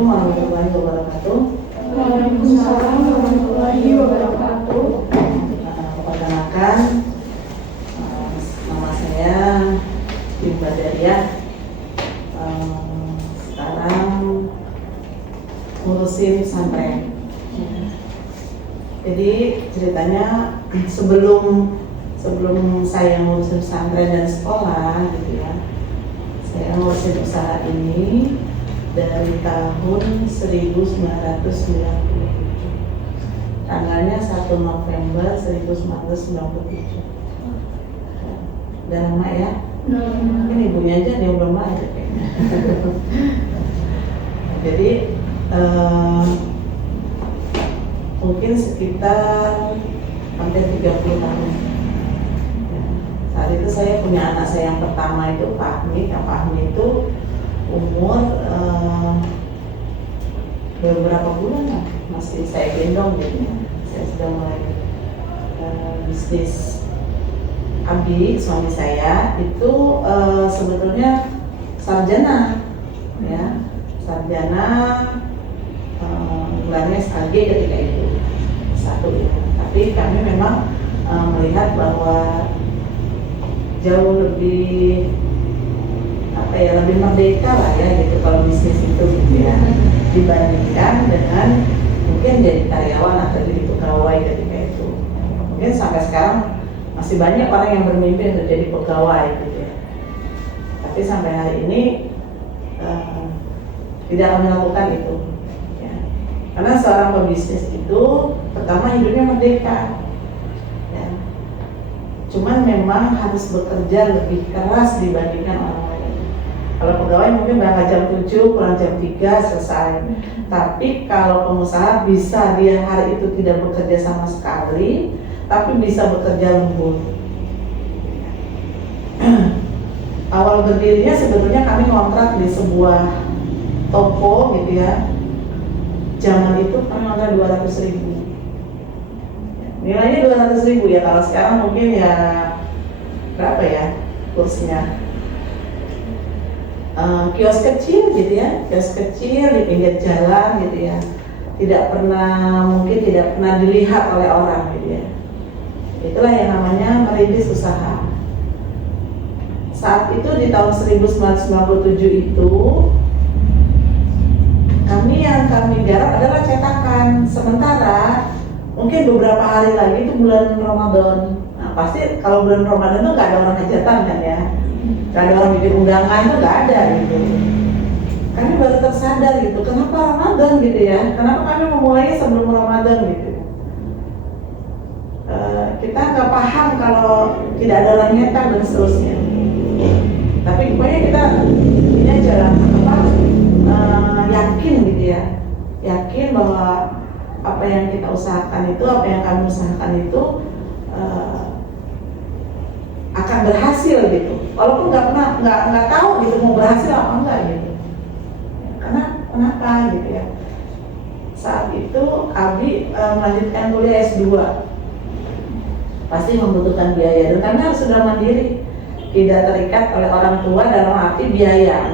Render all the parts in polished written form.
Assalamualaikum warahmatullahi wabarakatuh. Waalaikumsalam warahmatullahi wabarakatuh. Perkenalkan, nama saya Bimba Dariah. Sekarang ngurusin pesantren. Jadi ceritanya sebelum saya ngurusin pesantren dan sekolah gitu ya, saya ngurusin usaha ini dari tahun 1997. Tanggalnya 1 November 1997. Udah lama ya? Ini ibunya aja nih belum lahir kayaknya. Jadi mungkin sekitar hampir 30 tahun. Saat itu saya punya anak saya yang pertama itu Fahmi. Kak Fahmi itu umur beberapa bulan lah, masih saya gendong jadinya. Saya sudah mulai bisnis. Abi, suami saya itu sebetulnya sarjana, ya, sarjana gelarnya SAG ketika itu satu ya. Tapi kami memang melihat bahwa jauh lebih lebih merdeka lah ya gitu kalau bisnis itu gitu ya, dibandingkan dengan mungkin jadi karyawan atau jadi pegawai ketika itu. Mungkin sampai sekarang masih banyak orang yang bermimpi untuk jadi pegawai gitu ya. Tapi sampai hari ini tidak akan melakukan itu ya. Karena seorang pebisnis itu pertama hidupnya merdeka ya. Cuman memang harus bekerja lebih keras dibandingkan orang lain. Kalau pegawai mungkin berangkat jam 7, pulang jam 3, selesai. Tapi kalau pengusaha bisa dia hari itu tidak bekerja sama sekali, tapi bisa bekerja lembur. Awal berdirinya sebetulnya kami kontrak di sebuah toko gitu ya. Zaman itu kami kontrak 200.000. Nilainya 200.000 ya. Kalau sekarang mungkin ya berapa ya kursnya? Kios kecil gitu ya, kios kecil di pinggir jalan gitu ya. Tidak pernah dilihat oleh orang gitu ya. Itulah yang namanya merintis usaha. Saat itu di tahun 1997 itu yang kami garap adalah cetakan. Sementara mungkin beberapa hari lagi itu bulan Ramadan. Nah, pasti kalau bulan Ramadan itu nggak ada orang hajatan kan ya, nggak ada orang bikin undangan, itu nggak ada gitu. Kami baru tersadar gitu, kenapa Ramadan gitu ya? Kenapa kami memulainya sebelum Ramadan gitu? Kita nggak paham kalau tidak ada orang nyetak dan seterusnya. Tapi pokoknya kita ini aja yakin gitu ya, yakin bahwa apa yang kita usahakan itu, apa yang kami usahakan itu akan berhasil gitu. Walaupun nggak tahu gitu mau berhasil apa enggak gitu. Karena kenapa gitu ya? Saat itu Abi melanjutkan kuliah S2. Pasti membutuhkan biaya, dan kami harus sudah mandiri, tidak terikat oleh orang tua dalam arti biaya,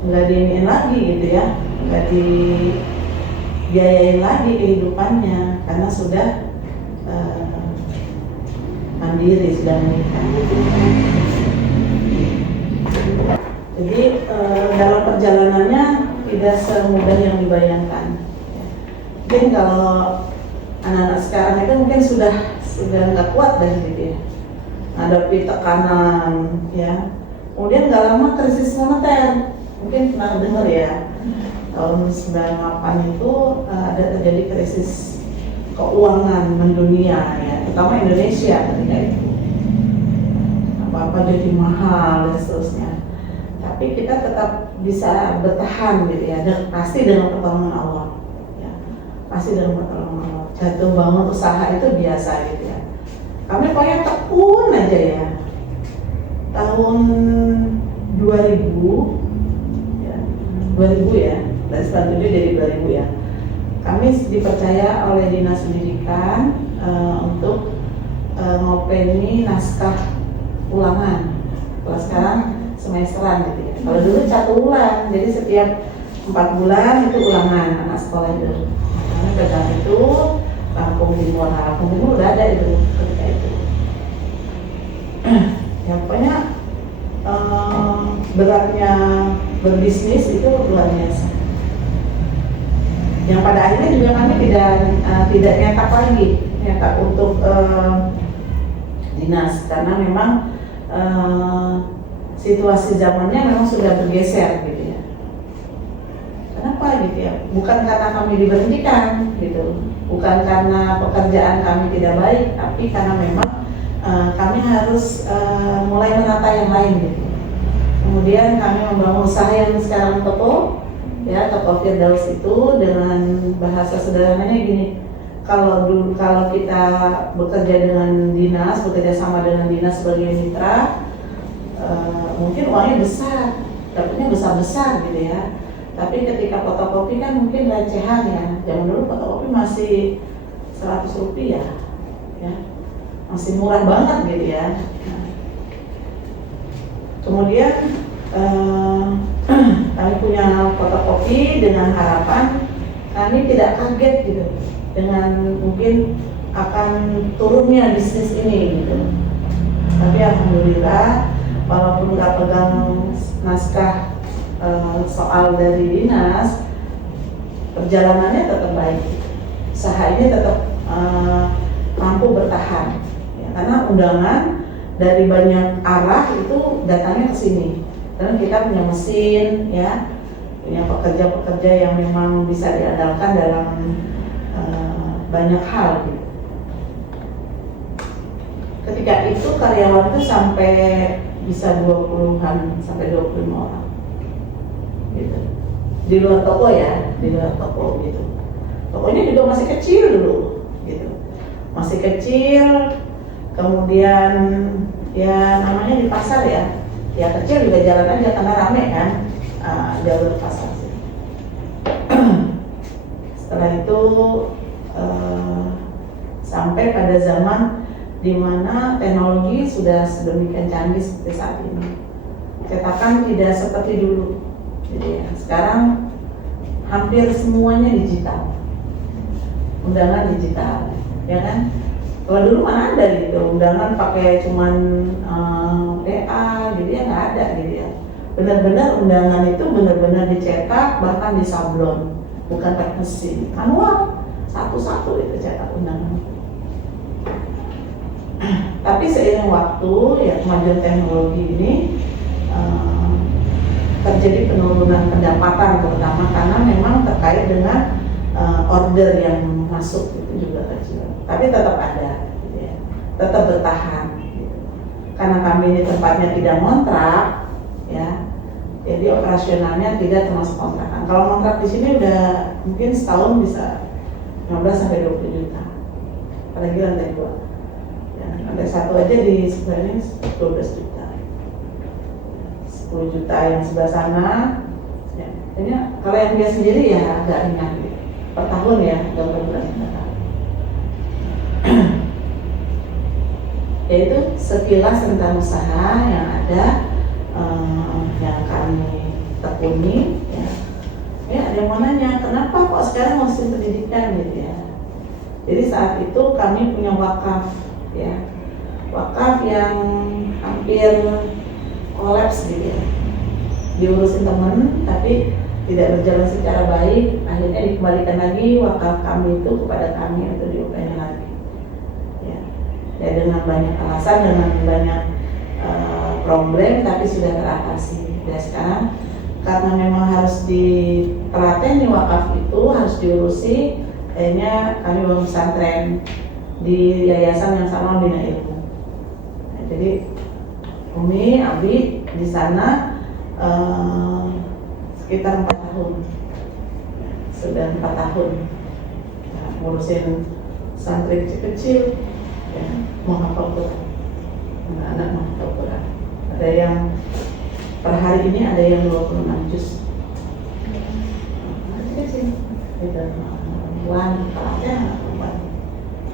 nggak diiniin lagi gitu ya, nggak dibiayain lagi kehidupannya karena sudah mandiri, sudah menikah. Jadi dalam perjalanannya tidak semudah yang dibayangkan. Mungkin kalau anak-anak sekarang itu mungkin sudah nggak kuat dan gitu ya, menghadapi tekanan ya. Kemudian nggak lama krisis moneter, mungkin pernah dengar ya, tahun 98 itu ada terjadi krisis keuangan mendunia ya, terutama Indonesia ketika itu. Apa-apa jadi mahal dan seterusnya. Tapi kita tetap bisa bertahan gitu ya, dan pasti dengan pertolongan Allah ya. Pasti dengan pertolongan Allah. Jatuh bangun usaha itu biasa gitu ya. Kami pokoknya tekun aja ya. Tahun 2000 ya, dari 97 jadi 2000 ya. Kami dipercaya oleh Dinas Pendidikan untuk ngopeni naskah ulangan. Kalau sekarang semesteran gitu ya. Kalau dulu 1 bulan, jadi setiap 4 bulan itu ulangan anak sekolah itu. Karena pegang itu Kampung Timur, Kampung Timur udah ada itu ketika itu. Ya pokoknya beratnya berbisnis itu luar biasa. Yang pada akhirnya juga kami tidak nyetak untuk dinas karena memang situasi zamannya memang sudah bergeser gitu ya. Kenapa gitu ya? Bukan karena kami diberhentikan gitu, bukan karena pekerjaan kami tidak baik, tapi karena memang kami harus mulai menata yang lain gitu. Kemudian kami membangun usaha yang sekarang Toko Firdaus itu dengan bahasa sederhananya gini. Kalau kita bekerja dengan dinas, bekerja sama dengan dinas sebagai mitra, mungkin uangnya besar, dapatnya besar gitu ya. Tapi ketika fotokopi kan mungkin recehan ya. Zaman dulu fotokopi masih 100 rupiah, ya, masih murah banget gitu ya. Nah, kemudian kami punya fotokopi dengan harapan kami tidak kaget gitu dengan mungkin akan turunnya bisnis ini gitu. Tapi alhamdulillah walaupun nggak pegang naskah soal dari dinas, perjalanannya tetap baik, usaha ini tetap mampu bertahan ya, karena undangan dari banyak arah itu datangnya ke sini. Dan kita punya mesin, ya, punya pekerja-pekerja yang memang bisa diandalkan dalam banyak hal. Gitu. Ketika itu karyawan itu sampai bisa 20-an sampai 25 orang, gitu. Di luar toko ya, di luar toko gitu. Tokonya juga masih kecil dulu, gitu. Masih kecil, kemudian ya namanya di pasar ya. Ya kecil juga jalan aja karena rame kan, jalur pasar sih. Setelah itu sampai pada zaman di mana teknologi sudah sedemikian canggih seperti saat ini. Cetakan tidak seperti dulu. Jadi ya, sekarang hampir semuanya digital, undangan digital, ya kan? Kalau dulu mana ada gitu, undangan pakai cuman PA, gitu ya nggak ada gitu ya. Benar-benar undangan itu benar-benar dicetak bahkan di sablon, bukan pakai mesin, manual satu-satu itu cetak undangan. Tapi seiring waktu ya kemajuan teknologi ini terjadi penurunan pendapatan terutama karena memang terkait dengan order yang masuk itu juga kecil, tapi tetap ada, gitu ya. Tetap bertahan. Gitu. Karena kami ini tempatnya tidak kontrak, ya, jadi operasionalnya tidak termasuk kontrakan. Kalau kontrak di sini udah mungkin setahun bisa 15 sampai 20 juta, apalagi lantai 2. Ya, lantai 1 aja di sebenarnya 12 juta, 10 juta yang sebelah sana. Ya, ini kalau yang dia sendiri ya agak ringan. Gitu. Per tahun ya, per bulan yaitu sekilas tentang usaha yang ada yang kami tekuni ya. Ya ada yang mau nanya kenapa kok sekarang ngurusin pendidikan gitu ya. Jadi saat itu kami punya wakaf ya, wakaf yang hampir kolaps gitu ya, diurusin temen tapi tidak berjalan secara baik, akhirnya dikembalikan lagi wakaf kami itu kepada kami untuk diupayakan lagi. Ya dengan banyak alasan, dengan banyak problem, tapi sudah teratasi. Dan sekarang karena memang harus diperateni wakaf itu harus diurusi, akhirnya kami bangun pesantren di yayasan yang sama Bina Ilmu. Nah, jadi Umi, Abi di sana sekitar 4 tahun, sudah 4 tahun nah, ngurusin santri kecil-kecil ya, mau hafal Quran, anak-anak mau hafal Quran. Ada yang per hari ini ada yang 26 juz, kecil-kecil, dan perempuan, kelasnya anak perempuan.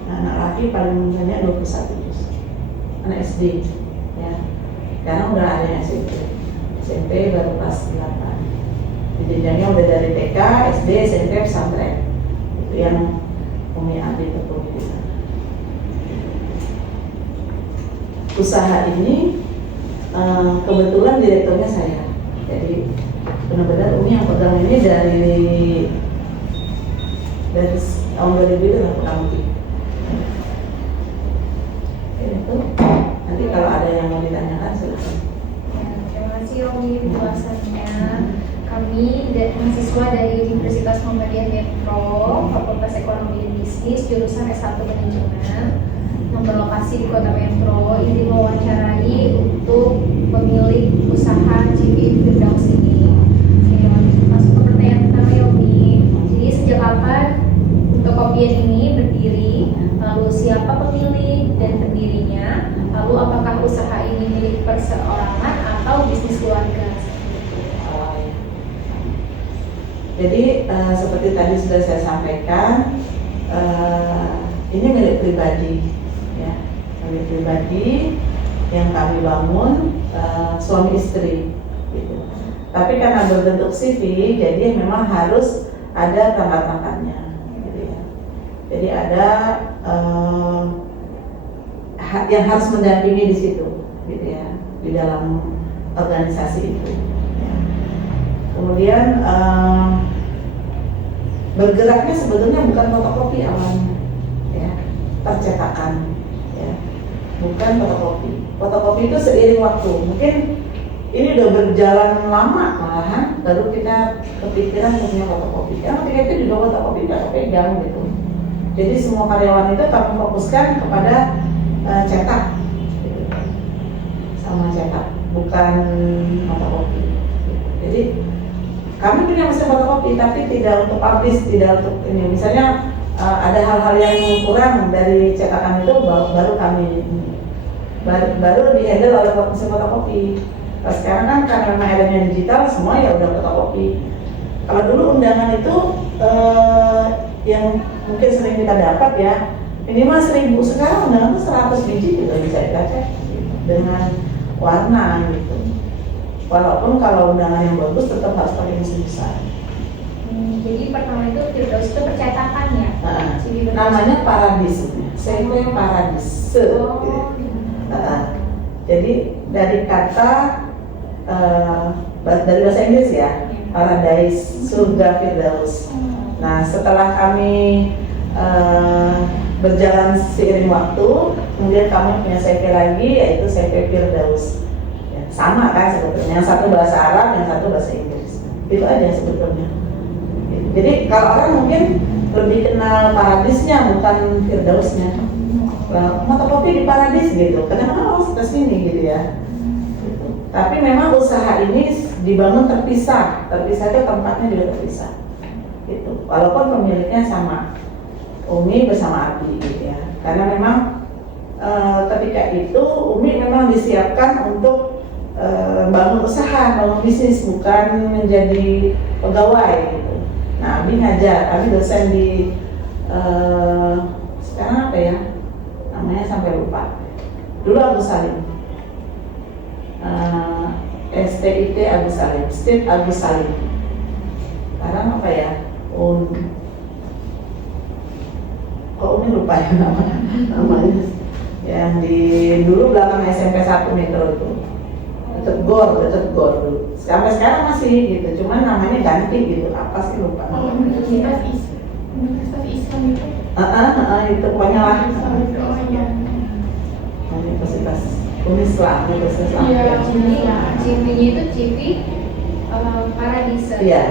Nah, anak laki paling banyak 21 juz, anak SD ya, sekarang udah ada yang SMP. jenjangnya udah dari TK, SD, SMP, pesantren. Itu yang Umi ambil tekuni di sana. Usaha ini kebetulan direkturnya saya. Jadi benar-benar Umi yang pegang ini dari tahun 2000 itu lah kurang lebih. Itu nanti kalau ada yang mau ditanyakan silakan. Terima kasih Umi penjelasannya. Kami mahasiswa dari Universitas Muhammadiyah Depok, Fakultas Ekonomi dan Bisnis, jurusan S1 Manajemen, yang berlokasi di Kota Metro. Ini mewawancarai untuk pemilik usaha Cibi Firdaus ini. Oke, masuk ke pertanyaan pertama ya Umi. Jadi sejak kapan Tokopedia ini berdiri? Lalu siapa pemilik dan pendirinya? Lalu apakah usaha ini milik perseorangan atau bisnis keluarga? Jadi seperti tadi sudah saya sampaikan, ini milik pribadi, ya, milik pribadi yang kami bangun suami istri, gitu. Tapi karena berbentuk CV, jadi memang harus ada perangkat-perangkatnya, gitu ya. Jadi ada yang harus mendampingi di situ, gitu ya, di dalam organisasi itu. Kemudian bergeraknya sebetulnya bukan fotokopi awalnya, ya, percetakan, ya, bukan fotokopi. Fotokopi itu seiring waktu. Mungkin ini udah berjalan lama malahan, baru kita kepikiran punya fotokopi. Karena ketika itu juga fotokopi nggak kepegang gitu. Jadi semua karyawan itu kami fokuskan kepada cetak, gitu. Sama cetak, bukan fotokopi. Jadi kami punya mesin fotokopi, tapi tidak untuk publish, tidak untuk ini. Misalnya ada hal-hal yang kurang dari cetakan itu, baru kami baru di-handle oleh mesin fotokopi. Nah, sekarang kan karena memang adanya digital, semua ya udah fotokopi. Kalau dulu undangan itu yang mungkin sering kita dapat ya, minimal 1000. Sekarang undangan itu 100 biji juga bisa kita cek dengan warna gitu. Walaupun kalau undangan yang bagus tetap harus pakai mesin besar. Jadi pertama itu Firdaus itu percetakan ya? Namanya Paradis, CV Paradis. Oh. Jadi dari kata dari bahasa Inggris ya, Paradise, surga Firdaus. Nah setelah kami berjalan seiring waktu, kemudian kami punya CV lagi, yaitu CV Firdaus. Sama kan sebetulnya, yang satu bahasa Arab, yang satu bahasa Inggris. Itu aja sebetulnya. Jadi kalau orang mungkin lebih kenal Paradisnya, bukan Firdausnya. Fotokopi di Paradis gitu, kenapa ke sini gitu ya. Tapi memang usaha ini dibangun terpisah itu tempatnya juga terpisah. Gitu. Walaupun pemiliknya sama, Umi bersama Abi gitu ya. Karena memang ketika itu Umi memang disiapkan untuk bangun usaha, bangun bisnis, bukan menjadi pegawai gitu. Nah, Abi ngajar, Abi dosen di sekarang apa ya? Namanya sampai lupa. Dulu Agus Salim, STIT Agus Salim, Steve Agus Salim. Sekarang apa ya? Kok Umi lupa ya namanya? Yang di dulu belakang SMP 1 Metro itu. Dekat gor dulu. Sampai sekarang masih gitu, cuman namanya ganti gitu. Apa sih lupa namanya? Universitas Islam itu. Itu pokoknya lah. Universitas Islam. Iya, CV-nya itu CV Paradis. Iya.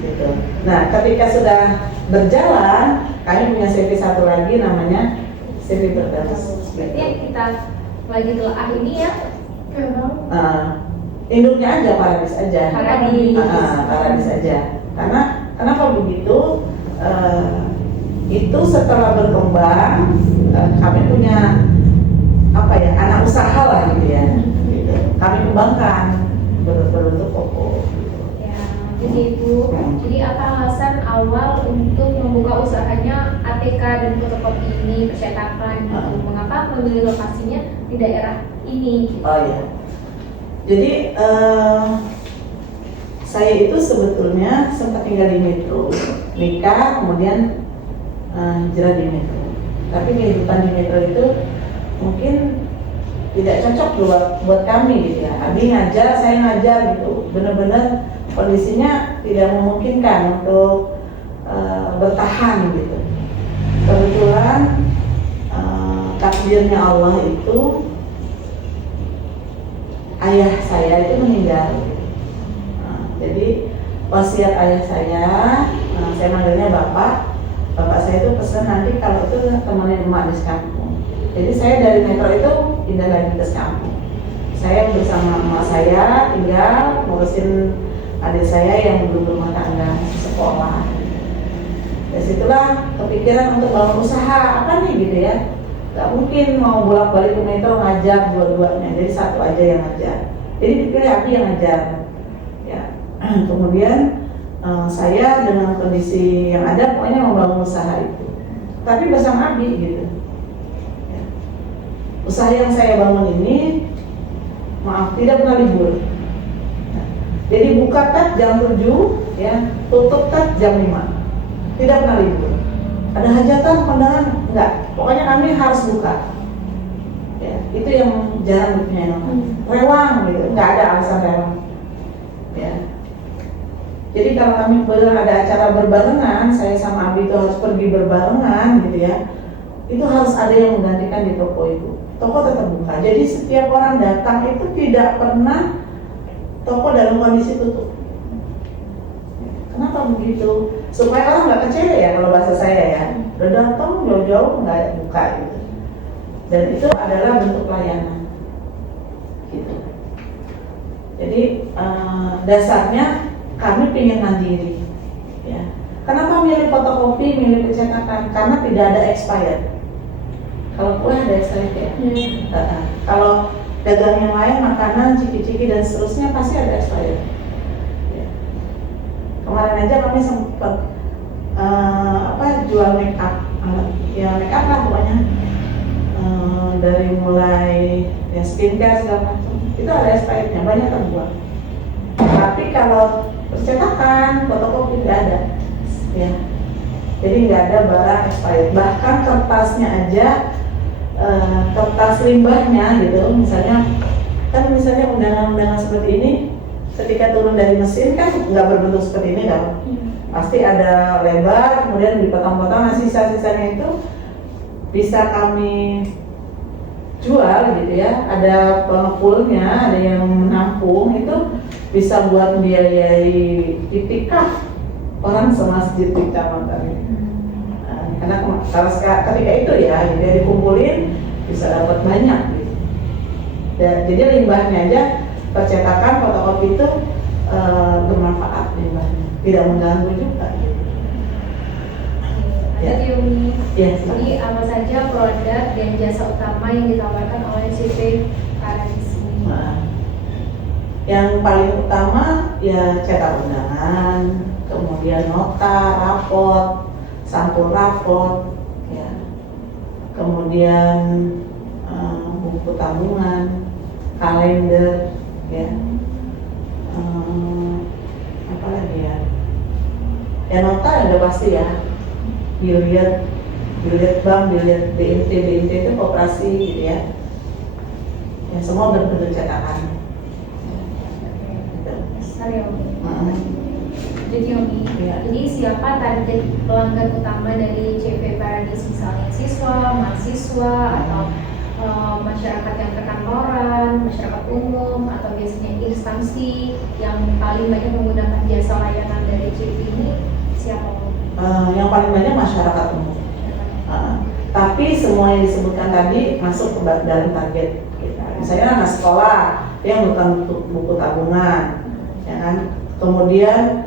Gitu. Nah, ketika sudah berjalan, kami punya CV satu lagi namanya CV Firdaus. Berarti yang kita lagi telah ini ya? Induknya aja Paradis aja. Paradis aja. Karena kenapa begitu? Itu setelah berkembang, kami punya anak usaha lah gitu ya. Gitu. Kami kembangkan berbentuk koko. Ya, jadi Ibu, jadi apa alasan awal untuk membuka usahanya ATK dan fotokopi ini, percetakan gitu? Mengapa memilih lokasinya di daerah ini? Oh ya. Jadi saya itu sebetulnya sempat tinggal di Metro, nikah, kemudian hijrah di Metro. Tapi kehidupan di Metro itu mungkin tidak cocok buat kami gitu ya. Abi ngajar, saya ngajar gitu. Benar-benar kondisinya tidak memungkinkan untuk bertahan gitu. Kebetulan takdirnya Allah itu ayah saya itu meninggal. Jadi wasiat ayah saya manggilnya bapak saya itu pesan nanti kalau itu temenin emak di kampung. Jadi saya dari Metro itu pindah lagi ke kampung. Saya bersama emak saya tinggal ngurusin adik saya yang belum rumah tangga, masih sekolah. Dari situlah kepikiran untuk bangun usaha apa nih gitu ya. Gak mungkin mau bolak-balik ke Metro ngajar dua-duanya, jadi satu aja yang ngajar. Jadi dipilih Abi yang ngajar. Ya. Kemudian saya dengan kondisi yang ada pokoknya membangun usaha itu. Tapi bersama Abi gitu. Ya. Usaha yang saya bangun ini, maaf, tidak pernah libur. Jadi buka tat jam 7, ya, tutup tat jam 5. Tidak pernah libur. Ada hajatan, kondangan, enggak. Pokoknya kami harus buka. Ya, itu yang jarang punya rewang gitu, enggak ada alasan rewang. Ya. Jadi kalau kami benar ada acara berbarengan, saya sama Abi itu harus pergi berbarengan gitu ya. Itu harus ada yang menggantikan di toko itu. Toko tetap buka. Jadi setiap orang datang itu tidak pernah toko dalam kondisi tutup. Kenapa begitu? Supaya orang nggak kecewa ya kalau bahasa saya ya. Udah datang jauh-jauh nggak buka gitu. Dan itu adalah bentuk pelayanan. Gitu. Jadi dasarnya kami ingin mandiri. Ya. Kenapa milih fotokopi, milih percetakan? Karena tidak ada expired. Kalau kue ada expired ya. Kalau dagang yang lain, makanan, ciki-ciki dan seterusnya pasti ada expired. Ya. Kemarin aja kami sempat jual make up, ya make up lah pokoknya, dari mulai ya skincare segala macam. Itu ada expirednya, banyak terbuang. Tapi kalau percetakan, fotokopi tidak ada, ya. Jadi nggak ada barang expired. Bahkan kertasnya aja, kertas limbahnya gitu, misalnya undangan-undangan seperti ini, ketika turun dari mesin kan nggak berbentuk seperti ini kan, pasti ada lebar, kemudian dipotong-potong. Nah, sisa-sisanya itu bisa kami jual gitu ya. Ada pengepulnya, ada yang menampung, itu bisa buat biayai itikaf orang semasjid di kecamatan ini. Karena kalau ketika itu ya, dia dikumpulin bisa dapat banyak gitu. Dan jadi limbahnya aja, percetakan, fotokopi itu bermanfaat limbahnya, tidak mengganggu juga. Ada Umi. Ya, Jadi apa saja produk dan jasa utama yang ditawarkan oleh CV Paradis ini? Nah, yang paling utama ya cetak undangan, kemudian nota, raport, sampul raport, ya, kemudian buku tabungan, kalender, ya, apa lagi ya? Ya nota udah pasti ya, dilihat bank, dilihat BNT itu koperasi gitu ya. Ya semua berbentuk cetakan. Jadi Umi, Ya. jadi siapa target pelanggan utama dari CV Paradis, misalnya siswa, mahasiswa, atau masyarakat yang perkantoran, masyarakat umum, atau biasanya instansi yang paling banyak menggunakan jasa layanan dari CV ini siapa? Yang paling banyak masyarakat umum. Tapi semua yang disebutkan tadi masuk ke dalam target kita. Misalnya anak sekolah, dia bukan buku tabungan, ya kan? Kemudian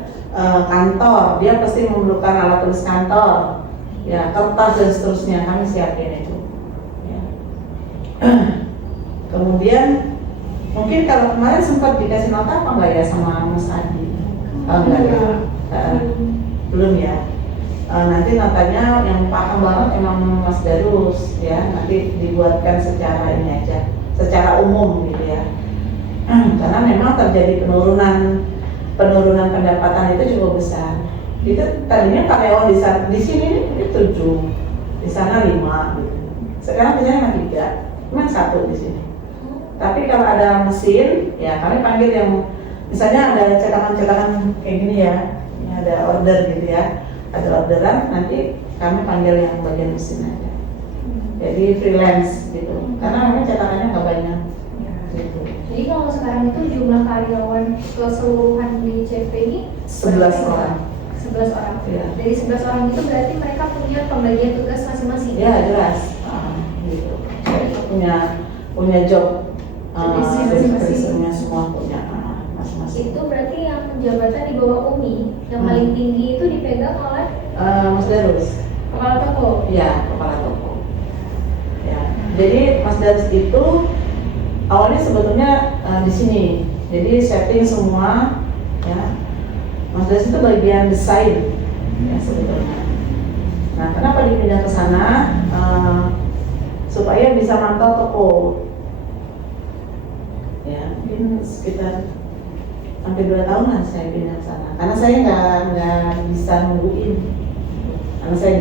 kantor, dia pasti memerlukan alat tulis kantor, ya, kertas dan seterusnya, kami siapin itu. Ya. Kemudian mungkin kalau kemarin sempat dikasih nota apa enggak ya sama Mas Adi? Enggak ya? Belum ya. Nanti notanya yang paham banget emang Mas Darus ya, nanti dibuatkan secara ini aja, secara umum gitu ya. Karena memang terjadi penurunan penurunan pendapatan itu cukup besar. Itu tadinya karyawan di sini ini 7, di sana 5 gitu. Sekarang biasanya cuma 1 di sini. Tapi kalau ada mesin, ya kami panggil yang misalnya ada cetakan-cetakan kayak gini ya, ini ada order gitu ya, ada orderan, nanti kami panggil yang bagian mesin aja. Jadi freelance gitu, karena memang cetakannya nggak banyak. Gitu. Jadi kalau sekarang itu jumlah karyawan keseluruhan di CV ini 11 orang. 11 orang. Ya. Dari 11 orang itu berarti mereka punya pembagian tugas masing-masing. Ya jelas. Gitu. Mereka punya job. Supervisornya semua punya masing-masing. Itu berarti yang jabatan di bawah Umi yang paling tinggi itu dipegang oleh Mas Darus. kepala toko. Ya, kepala toko. Ya. Jadi Mas Darus itu awalnya sebetulnya di sini. Jadi setting semua ya. Mas Darus itu bagian desain ya sebetulnya. Nah, kenapa dipindah ke sana? Supaya bisa mantau toko. Ya, mungkin sekitar hampir 2 tahunan saya pindah ke sana. Karena saya nggak bisa nungguin. Karena saya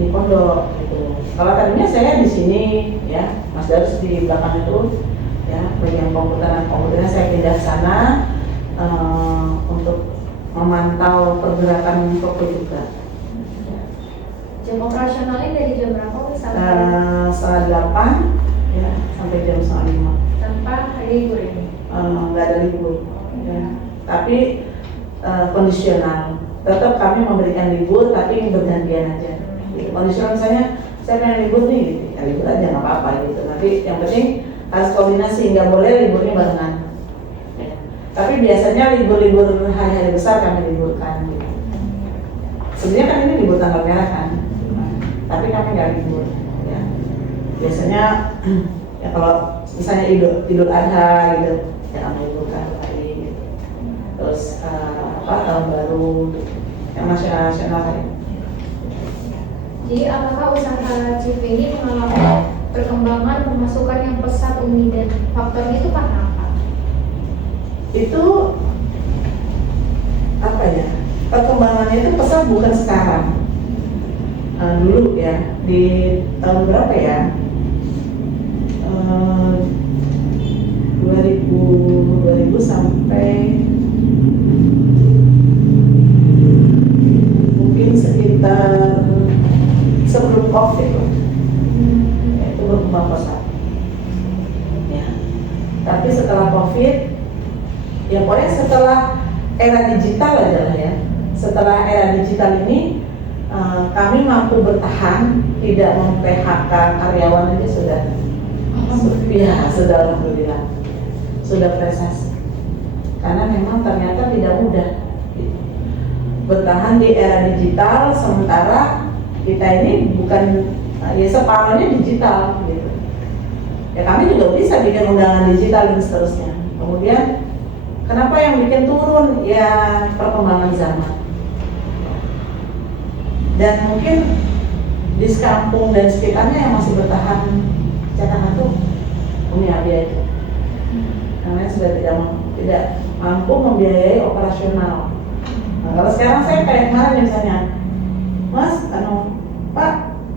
di pondok gitu. Kalau tadinya saya di sini ya, Mas Darus di belakang itu ya, bagian komputernya saya pindah ke sana untuk memantau pergerakan toko juga. Ya. Jam operasionalnya dari jam berapa sampai? Setengah 8 ya, sampai jam setengah 5. Tanpa hari libur ini? Nggak ada libur. Ya. Tapi kondisional. Tetap kami memberikan libur, tapi bergantian aja. Gitu. Kondisional misalnya saya pengen libur nih, gitu. Ya libur aja nggak apa-apa gitu. Tapi yang penting harus koordinasi, nggak boleh liburnya barengan. Ya. Tapi biasanya libur-libur hari-hari besar kami liburkan. Gitu. Sebenarnya kan ini libur tanggal merah kan, tapi kami nggak libur. Ya. Biasanya ya kalau misalnya Idul Adha gitu, ya kami liburkan hari gitu. Terus tahun baru gitu. Yang nasional hari. Jadi apakah usaha CV ini mengalami perkembangan pemasukan yang pesat Umi, dan faktornya itu karena apa? Itu apa ya? Perkembangannya itu pesat bukan sekarang. Dulu ya, di tahun berapa ya? 2000 sampai mungkin sekitar sebelum COVID loh. Ya, itu berkembang pesat. Ya. Tapi setelah COVID, ya pokoknya setelah era digital aja lah ya. Setelah era digital ini, kami mampu bertahan, tidak mem-PHK karyawan aja sudah. Ya, sudah alhamdulillah. Sudah prestasi. Karena memang ternyata tidak mudah gitu. Bertahan di era digital, sementara kita ini bukan ya separuhnya digital gitu. Ya kami juga bisa bikin undangan digital dan seterusnya. Kemudian kenapa yang bikin turun? Ya perkembangan zaman. Dan mungkin di sekampung dan sekitarnya yang masih bertahan cetakan tuh Umi Abia itu. Namanya sudah tidak mampu membiayai operasional. Nah, kalau sekarang saya kayak kemarin misalnya, Mas, Pak,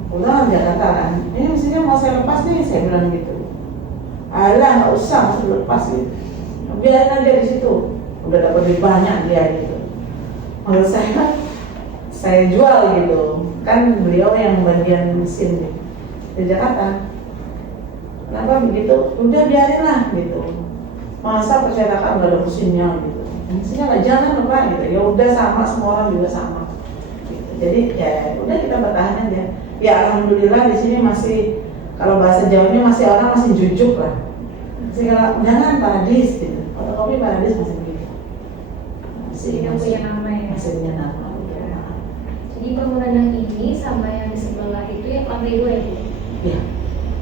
udah Jakarta kan, ini mestinya mau saya lepas nih, saya bilang gitu. Alah, nggak usah, masih lepas gitu. Biarin aja di situ, udah dapat lebih banyak dia gitu. Menurut saya jual gitu, kan beliau yang bagian mesin di Jakarta. Kenapa begitu? Udah biarin lah gitu. Masa percetakan nggak ada mesinnya gitu. Mesinnya nggak jalan apa gitu. Ya udah sama, semua orang juga sama. Gitu. Jadi ya udah kita bertahan aja. Ya alhamdulillah di sini masih, kalau bahasa Jawanya masih orang masih jujuk lah. Segala jangan paradis gitu. Fotokopi paradis masih begitu. Masih punya nama ya. Masih punya nama. Jadi bangunan yang ini sama yang di sebelah itu yang lantai 2 ya Bu? Iya.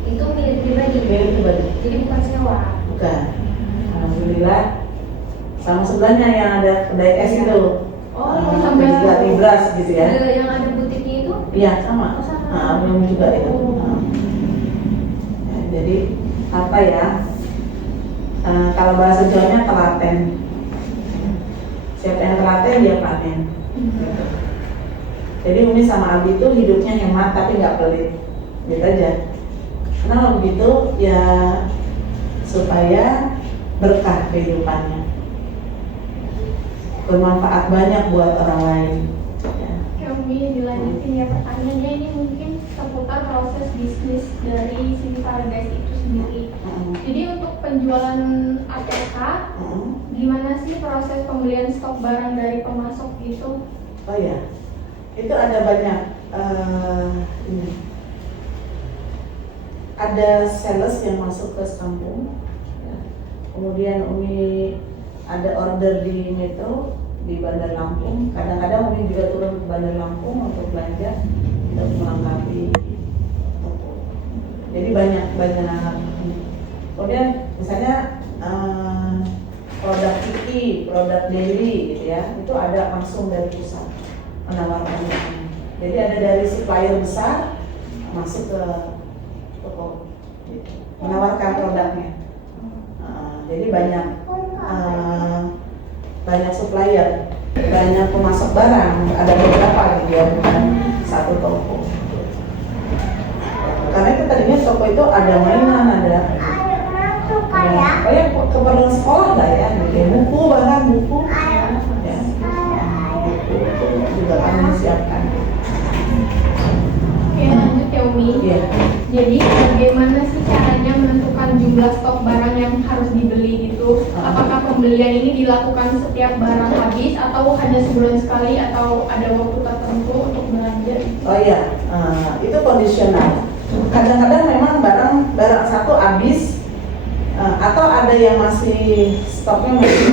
Itu milik pribadi? Milik pribadi. Jadi bukan sewa? Bukan. Alhamdulillah. Sama sebelahnya yang ada kedai es itu. Oh, yang sampai juga Tibras gitu ya. Yang ada butiknya itu? Iya, sama. Oh, sama. Nah, belum juga itu. Ya, jadi apa ya? Kalau bahasa Jawanya telaten. Siapa yang telaten dia panen. Gitu. Jadi Umi sama Abi itu hidupnya hemat tapi nggak pelit, gitu aja. Kenapa begitu? Ya supaya berkah kehidupannya, bermanfaat banyak buat orang lain. Ya. Kami dilanjutin ya pertanyaannya ini mungkin seputar proses bisnis dari si Paradise itu sendiri. Jadi untuk penjualan ATK, gimana sih proses pembelian stok barang dari pemasok gitu? Oh ya, itu ada banyak. Ini. Ada sales yang masuk ke kampung. Ya. Kemudian Umi ada order di Metro di Bandar Lampung. Kadang-kadang Umi juga turun ke Bandar Lampung untuk belanja untuk melengkapi toko. Jadi banyak. Kemudian misalnya produk Kiki, produk Daily gitu ya, itu ada langsung dari pusat menawarkannya. Jadi ada dari supplier besar masuk ke toko, gitu, menawarkan produknya. Jadi banyak supplier, banyak pemasok barang, ada beberapa gitu ya, bukan satu toko. Karena itu tadinya toko itu ada mainan, ada keperluan sekolah lah ya, buku bahkan buku ya, buku juga kami siapkan. Oke, lanjut ya Umi. Iya. Jadi bagaimana sih caranya menentukan jumlah stok barang yang harus dibeli gitu? Apakah pembelian ini dilakukan setiap barang habis atau hanya sebulan sekali atau ada waktu tertentu untuk belanja? Oh iya, itu kondisional. Kadang-kadang memang barang satu habis, atau ada yang masih stoknya masih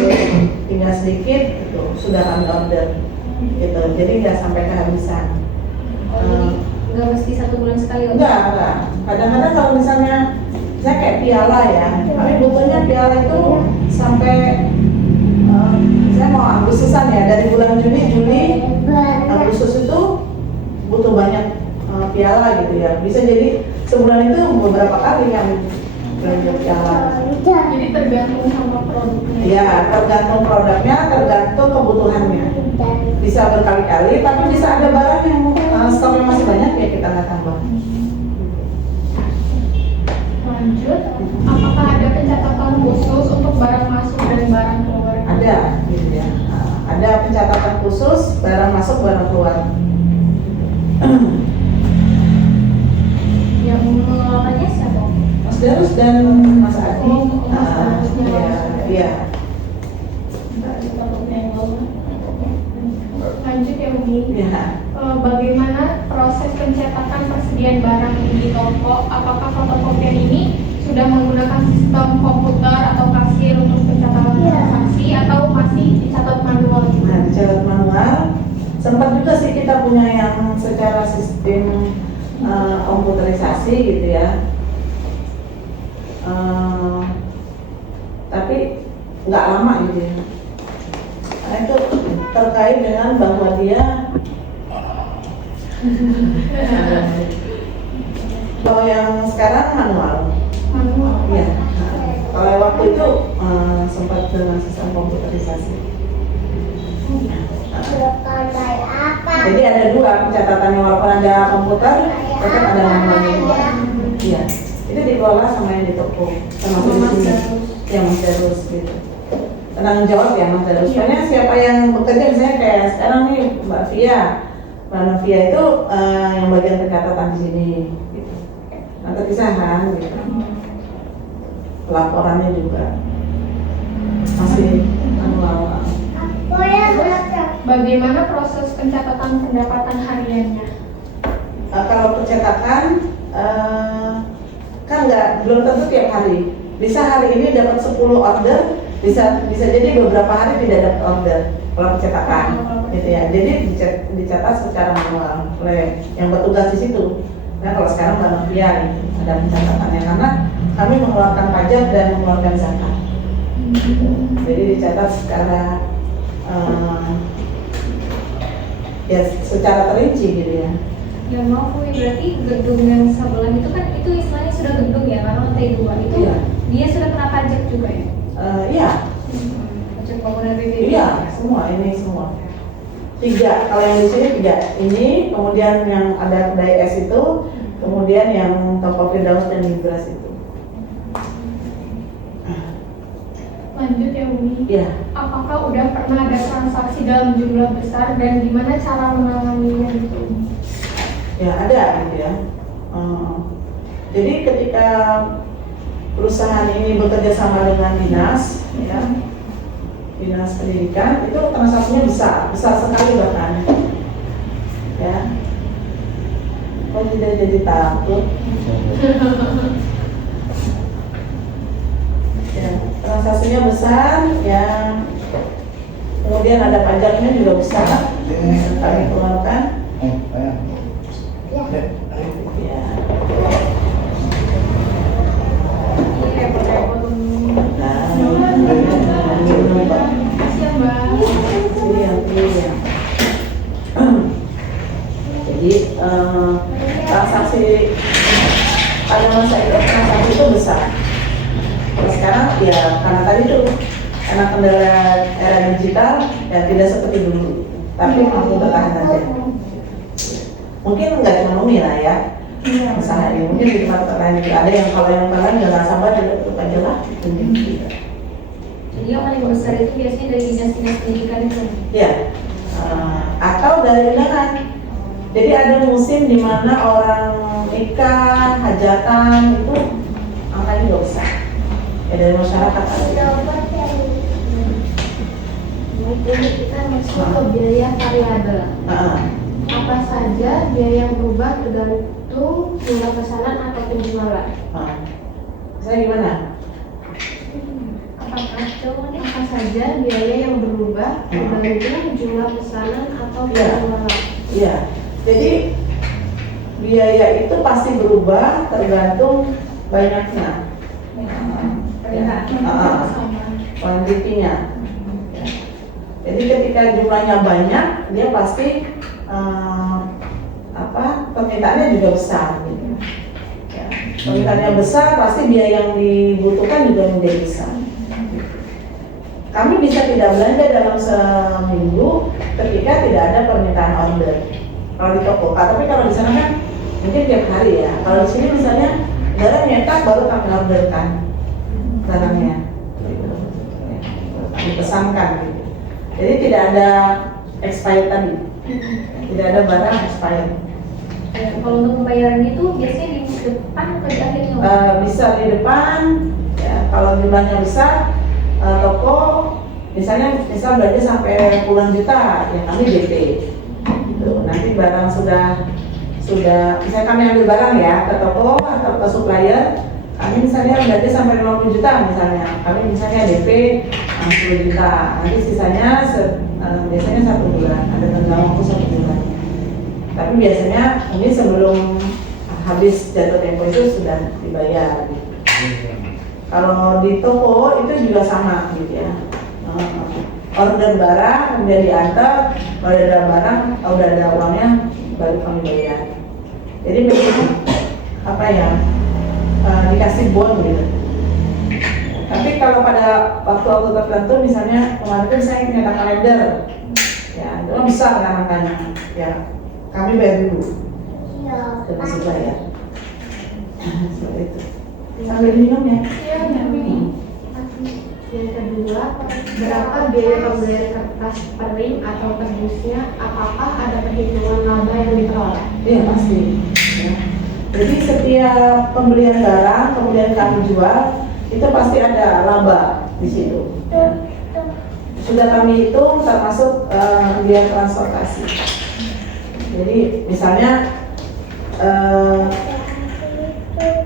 tinggal sedikit, gitu, sudah kami order, gitu. Jadi nggak sampai kehabisan. Jadi nggak mesti 1 bulan sekali? Enggak. Kadang-kadang kalau misalnya saya kayak piala ya, kami butuhnya piala itu sampai saya mau Agustusan ya, dari bulan Juli, Agustus itu butuh banyak piala gitu ya. Bisa jadi sebulan itu beberapa kali yang belanja piala. Jadi tergantung sama produknya. Ya, tergantung produknya, tergantung kebutuhannya. Bisa berkali-kali, tapi bisa ada barang yang stoknya masih banyak ya kita nggak tambah. Lanjut, apakah ada pencatatan khusus untuk barang masuk dan barang keluar? Ada, gitu ya. Ada pencatatan khusus barang masuk, barang keluar. Yang mengelolanya siapa? Mas Darus dan Mas Adi. Oh, Mas Darusnya. Iya. Lanjut ya Umi. Iya. Bagaimana proses pencetakan persediaan barang di toko? Apakah fotokopian ini sudah menggunakan sistem komputer atau kasir untuk pencatatan transaksi atau masih dicatat manual juga? Nah, dicatat manual. Sempat juga sih kita punya yang secara sistem komputerisasi gitu ya. Tapi nggak lama gitu ya. Nah, itu terkait dengan bahwa dia kalau yang sekarang manual. Ya. Kalau waktu itu sempat dengan sistem komputerisasi. Jadi ada dua pencatatannya, walaupun ada komputer, tetap ada manualnya juga. Iya. Itu dikelola sama yang di toko, sama Mas Darus gitu. Tanggung jawab ya Mas Darus. Soalnya siapa yang bekerja, misalnya kayak sekarang nih Mbak Novia itu yang bagian pencatatan di sini, gitu. Nah, terpisahan gitu. Laporannya juga masih manual. Bagaimana proses pencatatan pendapatan hariannya? Kalau pencetakan kan belum tentu tiap hari. Bisa hari ini dapat 10 order, bisa jadi beberapa hari tidak dapat order kalau pencetakan, gitu ya. Jadi dicatat secara manual oleh yang bertugas di situ. Nah kalau sekarang Mbak Novia gitu, ada pencatatannya karena kami mengeluarkan pajak dan mengeluarkan zakat. Jadi dicatat secara ya secara terinci gitu ya. Ya mau berarti gedung yang sebelah itu kan itu istilahnya sudah gedung ya, karena lantai 2 itu Iya. dia sudah kena pajak juga ya? Iya. Pajak bangunan PBB. Iya. semua ini semua. 3, kalau yang di sini 3. Ini, kemudian yang ada kedai es itu, kemudian yang toko Firdaus dan Migras itu. Lanjut ya Umi. Ya. Apakah udah pernah ada transaksi dalam jumlah besar dan gimana cara menanganinya gitu? Ya ada gitu ya. Jadi ketika perusahaan ini bekerja sama dengan dinas, ya, dinas pendidikan, itu transaksinya besar sekali bahkan. Ya, kok tidak jadi takut? Ya, transaksinya besar, ya. Kemudian ada pajaknya juga besar, kami keluarkan. Ya. Repot-repot Umi. Nah, Makasih ya Mbak. Iya. Jadi transaksi pada masa itu transaksi itu besar. Terus sekarang ya karena tadi tuh karena kendala era digital ya tidak seperti dulu, tapi mampu bertahan aja. Mungkin nggak cuma Umi lah ya. Usaha ini mungkin di tempat lain juga ada yang kalau yang lain nggak sabar juga tutup aja lah. Jadi yang paling besar itu biasanya dari dinas-dinas pendidikan itu. Ya, atau dari undangan. Jadi ada musim di mana orang nikah, hajatan itu angkanya juga besar. Ya dari masyarakat ada. Ini kita masuk ke biaya variabel. Apa saja biaya yang berubah tergantung jumlah pesanan atau penjualan? Saya gimana? Apa saja biaya yang berubah tergantung jumlah pesanan atau Ya. penjualan? Iya. Jadi biaya itu pasti berubah tergantung banyaknya. Kuantitinya. Jadi ketika jumlahnya banyak, dia pasti permintaannya juga besar. Gitu. Ya. Permintaannya besar, pasti biaya yang dibutuhkan juga menjadi besar. Kami bisa tidak belanja dalam seminggu ketika tidak ada permintaan order. Kalau di toko, tapi kalau di sana kan mungkin tiap hari ya. Kalau di sini misalnya barang nyetak baru kami orderkan barangnya, kami pesankan. Gitu. Jadi tidak ada expired tadi, tidak ada barang expired. Kalau untuk pembayaran itu biasanya di depan atau di akhirnya? Bisa di depan, ya, kalau jumlahnya besar, toko misal belanja sampai puluhan juta, ya kami DP. Gitu. Nanti barang sudah misalnya kami ambil barang ya ke toko atau ke supplier, kami misalnya belanja sampai 50 juta misalnya, kami misalnya DP 10 juta, nanti sisanya biasanya 1 bulan, ada tenggang waktu 1 bulan. Tapi biasanya ini sebelum habis jatuh tempo itu sudah dibayar. Gitu. Kalau di toko itu juga sama gitu ya. Order barang kemudian diantar, kalau ada barang, kalau udah ada uangnya baru kami bayar. Jadi begini dikasih bon gitu. Tapi kalau pada waktu-waktu tertentu misalnya kemarin itu saya nyetak kalender, ya itu kan besar kan angkanya, ya kami bayar dulu. Kita supplier. Seperti itu. Sambil minum ya. Iya, minum. Yang kedua, berapa biaya pembelian kertas pering atau tebusnya? Apakah ada perhitungan laba yang diperoleh? Iya pasti. Ya. Jadi setiap pembelian barang kemudian kami jual itu pasti ada laba di situ. Ya. Sudah kami hitung termasuk biaya transportasi. Jadi misalnya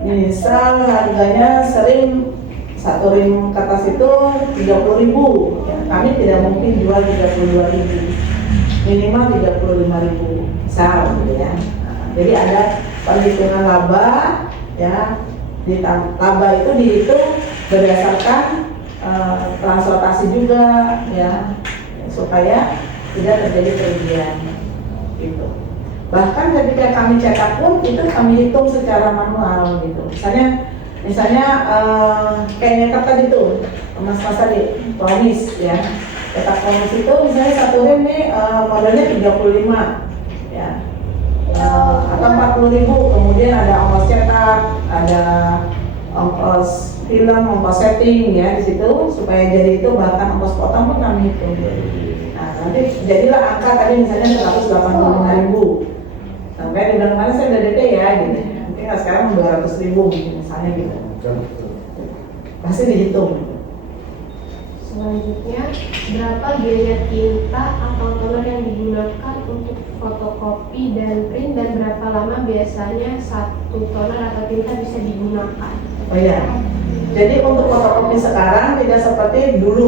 misal harganya satu rim kertas itu 30.000, ya, kami tidak mungkin jual 32.000, minimal 35.000 misal gitu ya. Jadi ada perhitungan laba ya, laba itu dihitung berdasarkan transportasi juga ya, supaya tidak terjadi kerugian gitu. Bahkan ketika kami cetak pun itu kami hitung secara manual gitu. Misalnya kayak nyetak tadi tuh mas tadi promis ya, Cetak kompas itu misalnya satu rem nih modalnya 35 ya. Atau 40.000, kemudian ada ongkos cetak, ada ongkos film, ongkos setting ya di situ, supaya jadi itu bahkan ongkos potong pun kami hitung. Nah nanti jadilah angka tadi misalnya 185.000, sampai di bulan mana saya udah DP ya gitu, mungkin sekarang 200.000 misalnya gitu, pasti dihitung. Selanjutnya, berapa biaya tinta atau toner yang digunakan untuk fotokopi dan print, dan berapa lama biasanya satu toner atau tinta bisa digunakan? Oh iya, jadi untuk fotokopi sekarang tidak seperti dulu.